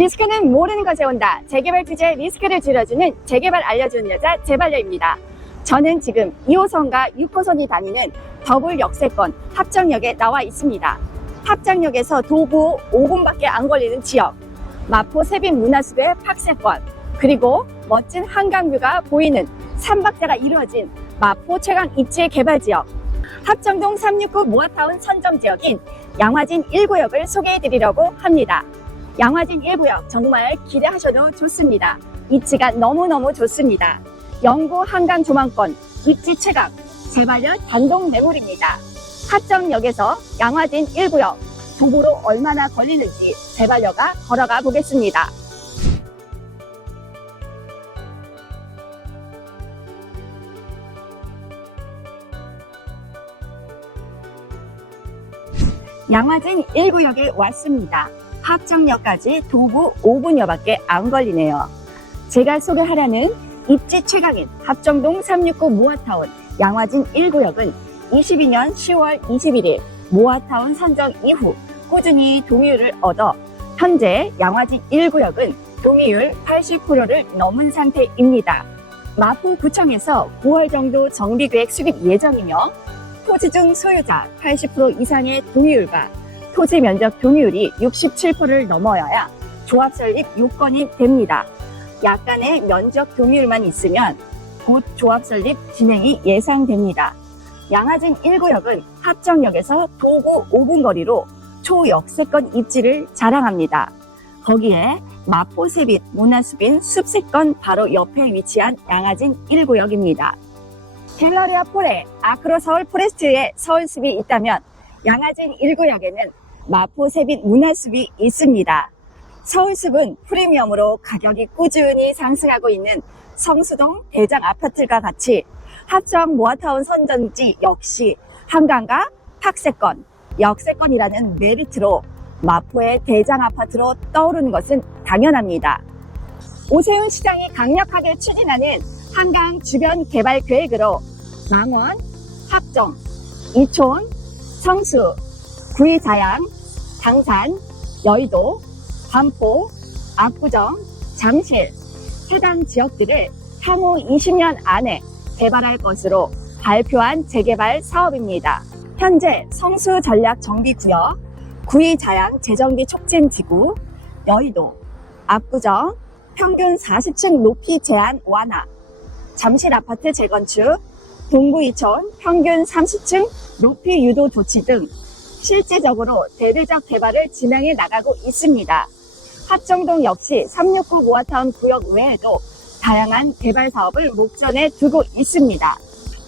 리스크는 모르는 것에 온다. 재개발 투자의 리스크를 줄여주는 재개발 알려주는 여자 재발녀입니다. 저는 지금 2호선과 6호선이 다니는 더블 역세권 합정역에 나와 있습니다. 합정역에서 도보 5분밖에 안 걸리는 지역, 마포 세빈 문화숲의 팍세권, 그리고 멋진 한강뷰가 보이는 삼박자가 이루어진 마포 최강 입지 개발 지역, 합정동 369 모아타운 선점 지역인 양화진 1구역을 소개해 드리려고 합니다. 양화진 1구역 정말 기대하셔도 좋습니다. 입지가 너무너무 좋습니다. 영구 한강 조망권, 입지 최강, 재발년 단독 매물입니다. 합정역에서 양화진 1구역, 도보로 얼마나 걸리는지 재발녀가 걸어가 보겠습니다. 양화진 1구역에 왔습니다. 합정역까지 도보 5분여밖에 안 걸리네요. 제가 소개하려는 입지 최강인 합정동 369 모아타운 양화진 1구역은 22년 10월 21일 모아타운 선정 이후 꾸준히 동의율을 얻어 현재 양화진 1구역은 동의율 80%를 넘은 상태입니다. 마포구청에서 9월 정도 정비계획 수립 예정이며 토지 중 소유자 80% 이상의 동의율과 토지 면적 동의율이 67%를 넘어야 조합 설립 요건이 됩니다. 약간의 면적 동의율만 있으면 곧 조합 설립 진행이 예상됩니다. 양화진 1구역은 합정역에서 도보 5분 거리로 초역세권 입지를 자랑합니다. 거기에 마포세빛 문화숲인 숲세권 바로 옆에 위치한 양화진 1구역입니다. 갤러리아 포레, 아크로 서울 포레스트에 서울숲이 있다면 양화진 1구역에는 마포세빛 문화숲이 있습니다. 서울숲은 프리미엄으로 가격이 꾸준히 상승하고 있는 성수동 대장 아파트가 같이 합정 모아타운 선전지 역시 한강과 탁세권, 역세권이라는 메리트로 마포의 대장 아파트로 떠오르는 것은 당연합니다. 오세훈 시장이 강력하게 추진하는 한강 주변 개발 계획으로 망원, 합정, 이촌, 성수, 구이자양, 당산, 여의도, 반포, 압구정, 잠실 해당 지역들을 향후 20년 안에 개발할 것으로 발표한 재개발 사업입니다. 현재 성수 전략 정비 구역, 구이자양 재정비 촉진 지구, 여의도, 압구정, 평균 40층 높이 제한 완화, 잠실 아파트 재건축, 동구 이촌 평균 30층 높이 유도 조치 등 실제적으로 대대적 개발을 진행해 나가고 있습니다. 합정동 역시 369 모아타운 구역 외에도 다양한 개발 사업을 목전에 두고 있습니다.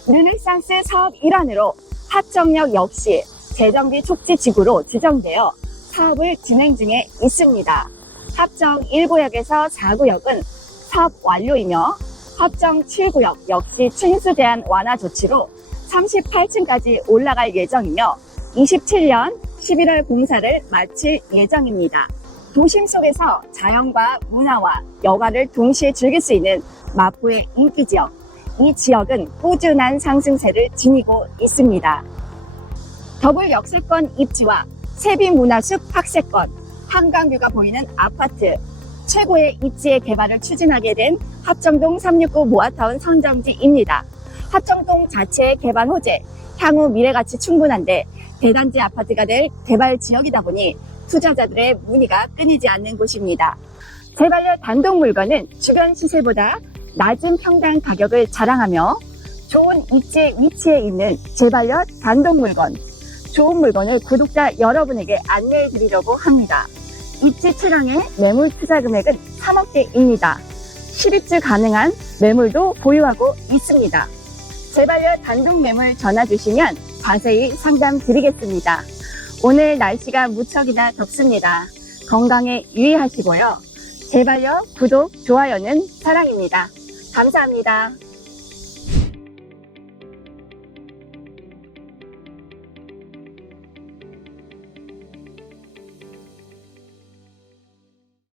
르네상스 사업 일환으로 합정역 역시 재정비 촉지 지구로 지정되어 사업을 진행 중에 있습니다. 합정 1구역에서 4구역은 사업 완료이며 합정 7구역 역시 층수 제한 완화 조치로 38층까지 올라갈 예정이며 27년 11월 공사를 마칠 예정입니다. 도심 속에서 자연과 문화와 여가를 동시에 즐길 수 있는 마포의 인기 지역. 이 지역은 꾸준한 상승세를 지니고 있습니다. 더블 역세권 입지와 세빈 문화숲 학세권, 한강뷰가 보이는 아파트, 최고의 입지의 개발을 추진하게 된 합정동 369 모아타운 선정지입니다. 합정동 자체의 개발 호재, 향후 미래가치 충분한데 대단지 아파트가 될 개발 지역이다 보니 투자자들의 문의가 끊이지 않는 곳입니다. 재발려 단독 물건은 주변 시세보다 낮은 평당 가격을 자랑하며 좋은 입지의 위치에 있는 재발려 단독 물건, 좋은 물건을 구독자 여러분에게 안내해 드리려고 합니다. 입지 출항의 매물 투자 금액은 3억대입니다. 실입주 가능한 매물도 보유하고 있습니다. 재발려 단독 매물 전화 주시면 자세히 상담 드리겠습니다. 오늘 날씨가 무척이나 덥습니다. 건강에 유의하시고요. 재발려 구독, 좋아요는 사랑입니다. 감사합니다.